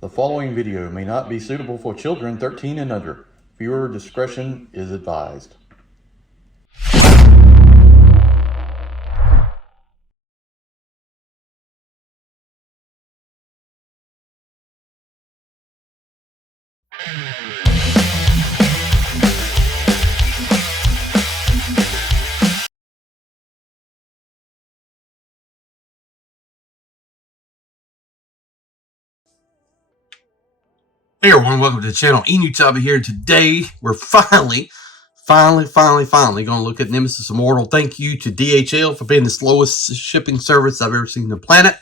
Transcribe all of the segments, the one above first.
The following video may not be suitable for children 13 and under. Viewer discretion is advised. Hey everyone, welcome to the channel. Enewtabie here. Today we're finally going to look at Nemesis Immortal. Thank you to DHL for being the slowest shipping service I've ever seen on the planet.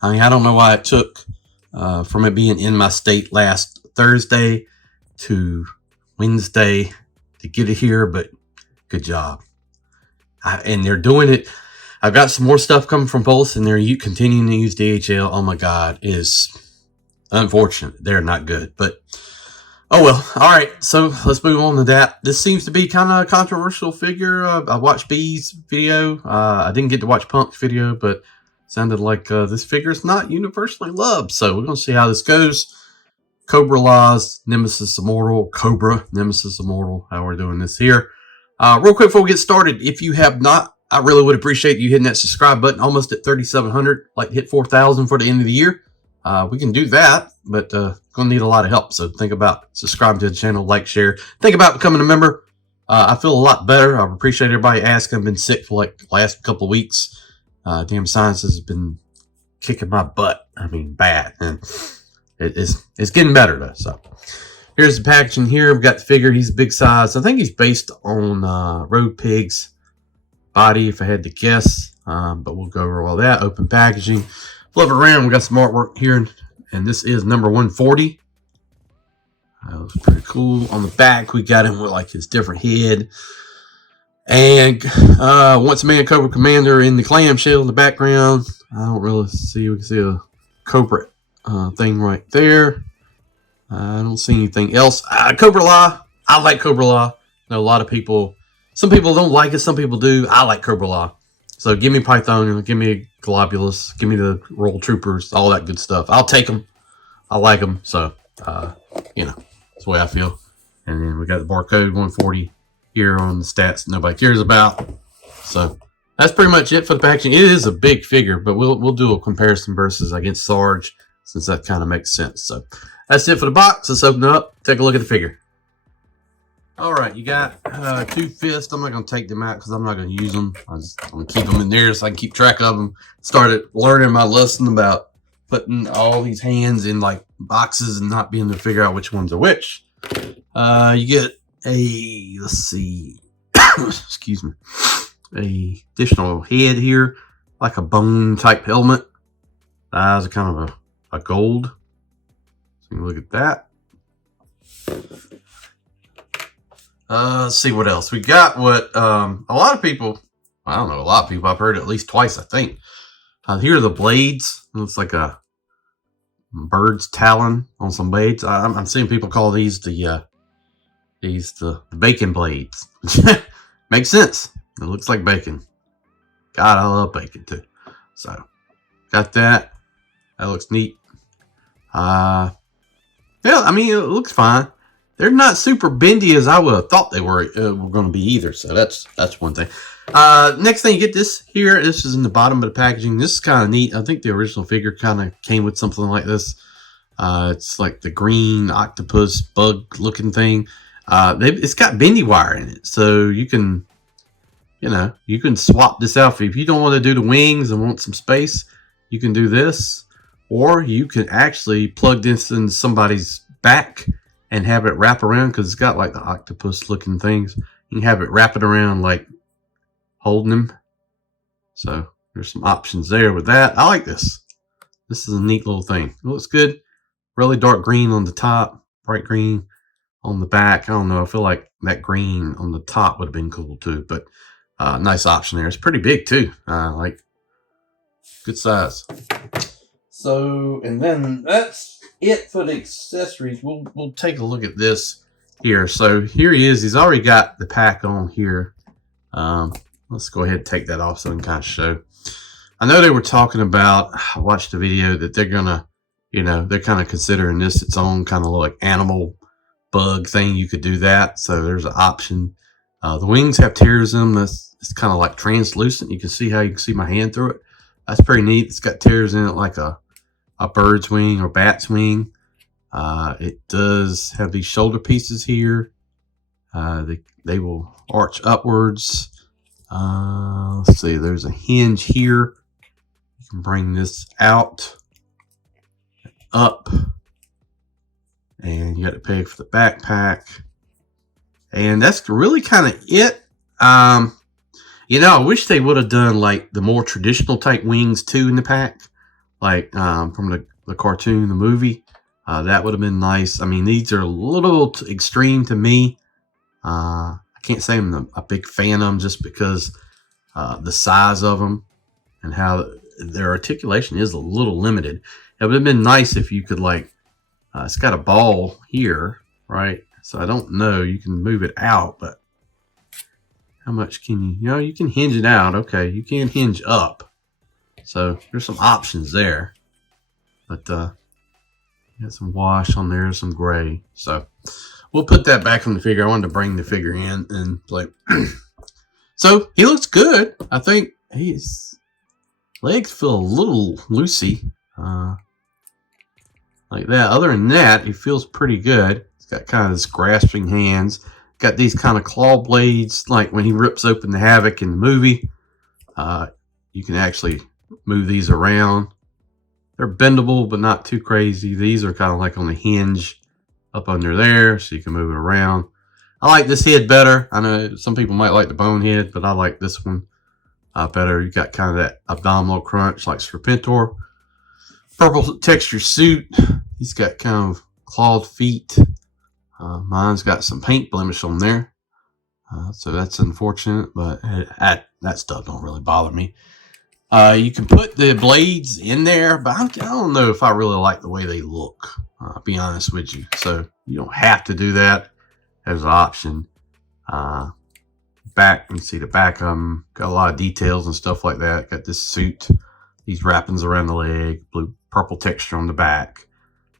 I mean, I don't know why it took from it being in my state last Thursday to Wednesday to get it here, but good job. And they're doing it. I've got some more stuff coming from Pulse, and they're continuing to use DHL. Oh my God, is unfortunate. They're not good, but oh well. All right, so let's move on to that. This seems to be kind of a controversial figure. I watched B's video. I didn't get to watch Punk's video, but it sounded like this figure is not universally loved. So we're going to see how this goes. Cobra Laws, Nemesis Immortal, Cobra, Nemesis Immortal, how we're doing this here. Real quick before we get started, if you have not, I really would appreciate you hitting that subscribe button. Almost at 3,700, like hit 4,000 for the end of the year. We can do that, but gonna need a lot of help. So think about subscribing to the channel, like, share. Think about becoming a member. I feel a lot better. I appreciate everybody asking. I've been sick for like the last couple of weeks. Damn science has been kicking my butt. I mean, bad. And it's getting better though. So here's the packaging here. We've got the figure. He's a big size. I think he's based on Road Pig's body, if I had to guess. But we'll go over all that. Open packaging. Flip it around. We got some artwork here, and this is number 140. That was pretty cool. On the back, we got him with like his different head, and once a man Cobra Commander in the clamshell in the background. I don't really see. We can see a Cobra thing right there. I don't see anything else. Cobra Law. I like Cobra Law. I know a lot of people. Some people don't like it. Some people do. I like Cobra Law. So give me Python, give me Globulus, give me the Roll Troopers, all that good stuff. I'll take them. I like them. So, you know, that's the way I feel. And then we got the barcode 140 here on the stats that nobody cares about. So that's pretty much it for the packaging. It is a big figure, but we'll do a comparison versus against Sarge, since that kind of makes sense. So that's it for the box. Let's open it up, take a look at the figure. All right, you got two fists. I'm not going to take them out because I'm not going to use them. I'm going to keep them in there so I can keep track of them. Started learning my lesson about putting all these hands in like boxes and not being able to figure out which ones are which. You get a, let's see, excuse me, a additional head here, like a bone type helmet. Eyes are kind of a gold. So you can look at that. Let's see what else we got. What a lot of people, I don't know, a lot of people, I've heard at least twice, I think. Here are the blades. It looks like a bird's talon on some blades. I'm seeing people call these the bacon blades. Makes sense. It looks like bacon. God, I love bacon too. So got that. That looks neat. Yeah, I mean, it looks fine. They're not super bendy as I would have thought they were going to be either. So that's one thing. Next thing, you get this here. This is in the bottom of the packaging. This is kind of neat. I think the original figure kind of came with something like this. It's like the green octopus bug looking thing. It's got bendy wire in it. So you can, you know, you can swap this out. If you don't want to do the wings and want some space, you can do this. Or you can actually plug this in somebody's back and have it wrap around, because it's got like the octopus looking things. You can have it wrap it around like holding them. So there's some options there with that. I like this. This is a neat little thing. It looks good. Really dark green on the top, bright green on the back. I don't know. I feel like that green on the top would have been cool too, but nice option there. It's pretty big too. Like good size. So, and then that's it for the accessories. We'll take a look at this here. So here he is. He's already got the pack on here. Let's go ahead and take that off so I can kind of show. I know they were talking about, I watched the video, that they're gonna you know, they're kind of considering this its own kind of like animal bug thing. You could do that. So there's an option. The wings have tears in them. It's kind of like translucent. You can see how you can see my hand through it. That's pretty neat. It's got tears in it like a bird's wing or bat's wing. It does have these shoulder pieces here. They will arch upwards. Let's see, there's a hinge here. You can bring this out, up, and you got the peg for the backpack. And that's really kind of it. You know, I wish they would have done like the more traditional type wings too in the pack, like from the cartoon, the movie. That would have been nice. I mean, these are a little extreme to me. I can't say I'm a big fan of them just because the size of them and how their articulation is a little limited. It would have been nice if you could like, it's got a ball here, right? So I don't know, you can move it out, but how much can you, you can hinge it out. Okay, you can hinge up. So there's some options there. But got some wash on there, some gray. So we'll put that back on the figure. I wanted to bring the figure in and play. So he looks good. I think his legs feel a little loosey. Like that. Other than that, he feels pretty good. He's got kind of this grasping hands. Got these kind of claw blades, like when he rips open the Havoc in the movie. You can actually move these around. They're bendable, but not too crazy. These are kind of like on the hinge up under there, so you can move it around. I like this head better. I know some people might like the bone head, but I like this one better. You got kind of that abdominal crunch like Serpentor. Purple texture suit. He's got kind of clawed feet. Mine's got some paint blemish on there. So that's unfortunate, but that stuff don't really bother me. You can put the blades in there, but I don't know if I really like the way they look. I'll be honest with you. So you don't have to do that. There's an option. Back, you can see the back of them. Got a lot of details and stuff like that. Got this suit, these wrappings around the leg, purple texture on the back.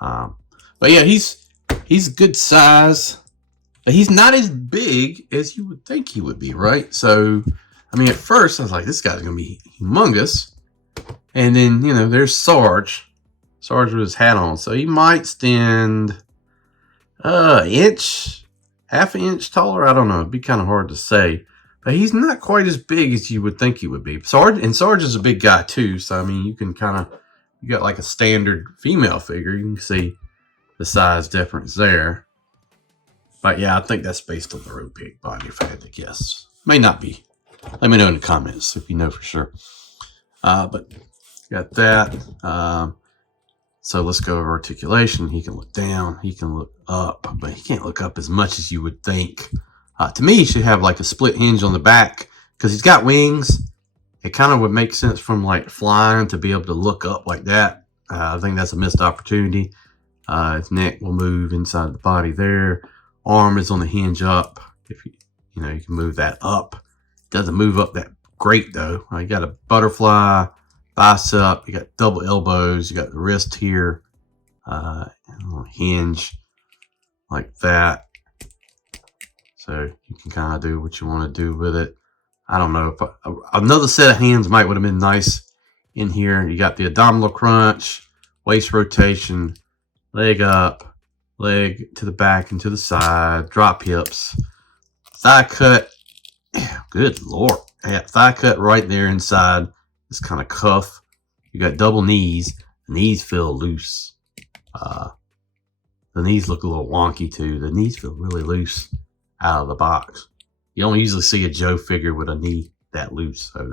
But yeah, he's a good size. But he's not as big as you would think he would be, right? So, I mean, at first I was like, this guy's gonna be humongous. And then, there's Sarge. Sarge with his hat on. So he might stand an inch, half an inch taller. I don't know. It'd be kind of hard to say. But he's not quite as big as you would think he would be. Sarge is a big guy too. So, I mean, you can you got like a standard female figure. You can see the size difference there. But yeah, I think that's based on the real pig body, if I had to guess. May not be. Let me know in the comments if you know for sure. But got that. So let's go over articulation. He can look down. He can look up. But he can't look up as much as you would think. To me, he should have like a split hinge on the back. Because he's got wings. It kind of would make sense from like flying to be able to look up like that. I think that's a missed opportunity. His neck will move inside the body there. Arm is on the hinge up. If you can move that up. Doesn't move up that great though. You got a butterfly, bicep. You got double elbows. You got the wrist here. And a little hinge like that. So you can kind of do what you want to do with it. I don't know if another set of hands might would have been nice in here. You got the abdominal crunch, waist rotation, leg up. Leg to the back and to the side, drop hips, thigh cut. Good Lord. Yeah, thigh cut right there inside this kind of cuff. You got double knees. The knees feel loose. The knees look a little wonky too. The knees feel really loose out of the box. You don't usually see a Joe figure with a knee that loose. So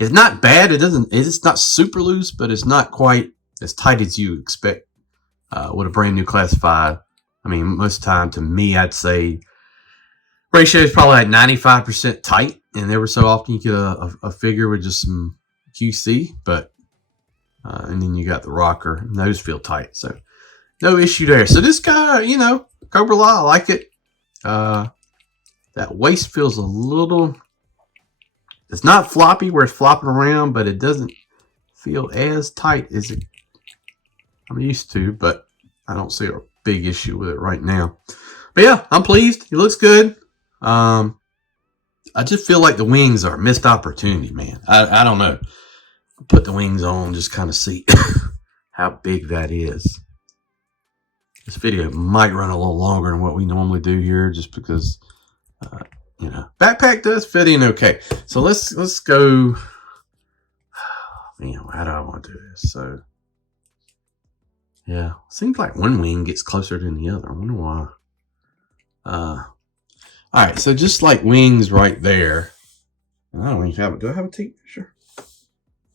it's not bad. It's not super loose, but it's not quite as tight as you expect. With a brand new classified. I mean, most of the time to me, I'd say ratio is probably like 95% tight, and every so often you get a figure with just some QC, but and then you got the rocker, and those feel tight, so no issue there. So this guy, Cobra Law, I like it. That waist feels a little, it's not floppy where it's flopping around, but it doesn't feel as tight as it I'm used to, but I don't see a big issue with it right now. But yeah, I'm pleased. He looks good. I just feel like the wings are a missed opportunity, man. I don't know. Put the wings on, just kind of see how big that is. This video might run a little longer than what we normally do here, just because, you know, backpack does fit in okay. So let's go. Man, how do I want to do this? So, yeah, seems like one wing gets closer than the other. I wonder why. All right, so just like wings right there. I don't even have it. Do I have a tape measure?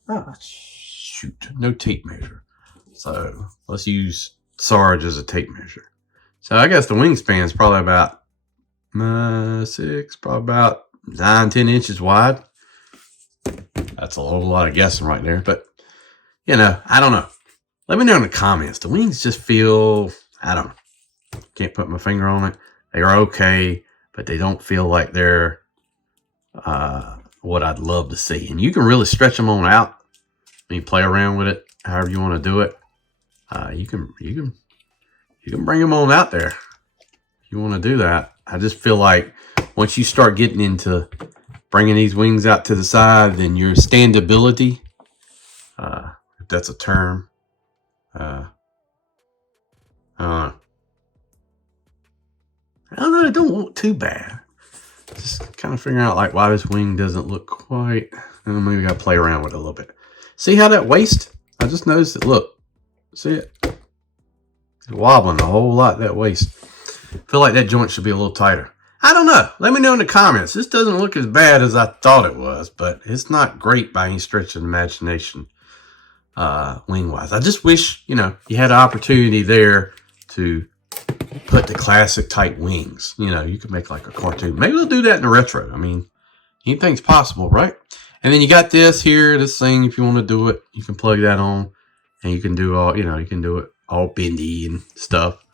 Ah, shoot, no tape measure. So let's use Sarge as a tape measure. So I guess the wingspan is probably about probably about 9-10 inches wide. That's a whole lot of guessing right there, but you know, I don't know. Let me know in the comments. The wings just feel, I don't know. Can't put my finger on it. They are okay, but they don't feel like they're what I'd love to see. And you can really stretch them on out. You play around with it however you want to do it. You can bring them on out there if you want to do that. I just feel like once you start getting into bringing these wings out to the side, then your standability, if that's a term, I don't know. I don't look too bad. Just kind of figuring out like why this wing doesn't look quite. And maybe I got to play around with it a little bit. See how that waist? I just noticed it. Look, see it? It's wobbling a whole lot, that waist. I feel like that joint should be a little tighter. I don't know. Let me know in the comments. This doesn't look as bad as I thought it was, but it's not great by any stretch of the imagination, wing-wise. I just wish, you know, you had an opportunity there to put the classic type wings. You know, you could make like a cartoon. Maybe they'll do that in the retro. I mean, anything's possible, right? And then you got this here, this thing. If you want to do it, you can plug that on, and you can do all, you know, you can do it all bendy and stuff.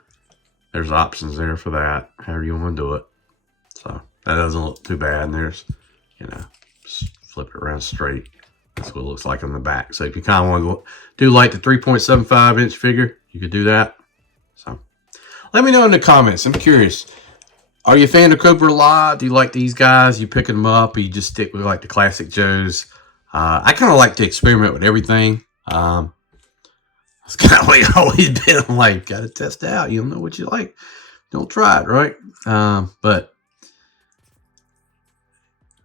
There's options there for that, however you want to do it. So that doesn't look too bad. And there's, you know, just flip it around straight. That's what it looks like on the back. So if you kind of want to do like the 3.75 inch figure, you could do that. So let me know in the comments. I'm curious. Are you a fan of Cobra La? Do you like these guys? You picking them up, or you just stick with like the classic Joes? I kind of like to experiment with everything. It's kind of like always been. I'm like, got to test it out. You don't know what you like. Don't try it, right? But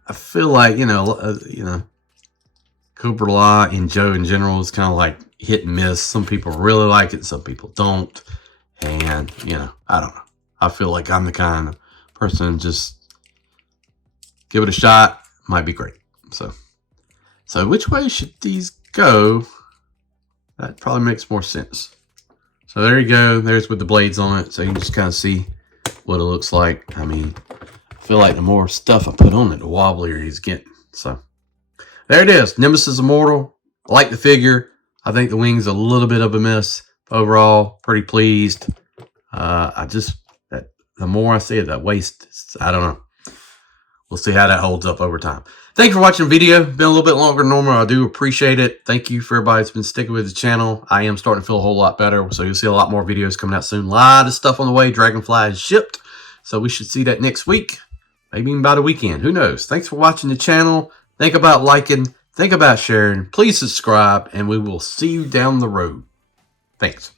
I feel like, you know, Cobra La and Joe in general is kind of like hit and miss. Some people really like it, some people don't. And, you know, I don't know. I feel like I'm the kind of person just give it a shot. Might be great. So which way should these go? That probably makes more sense. So there you go. There's with the blades on it. So you can just kind of see what it looks like. I mean, I feel like the more stuff I put on it, the wobblier he's getting. So there it is. Nemesis Immortal. I like the figure. I think the wing's a little bit of a miss. Overall, pretty pleased. The more I see it, that waist, I don't know. We'll see how that holds up over time. Thank you for watching the video. Been a little bit longer than normal. I do appreciate it. Thank you for everybody that's been sticking with the channel. I am starting to feel a whole lot better. So you'll see a lot more videos coming out soon. A lot of stuff on the way. Dragonfly is shipped. So we should see that next week. Maybe even by the weekend. Who knows? Thanks for watching the channel. Think about liking. Think about sharing. Please subscribe. And we will see you down the road. Thanks.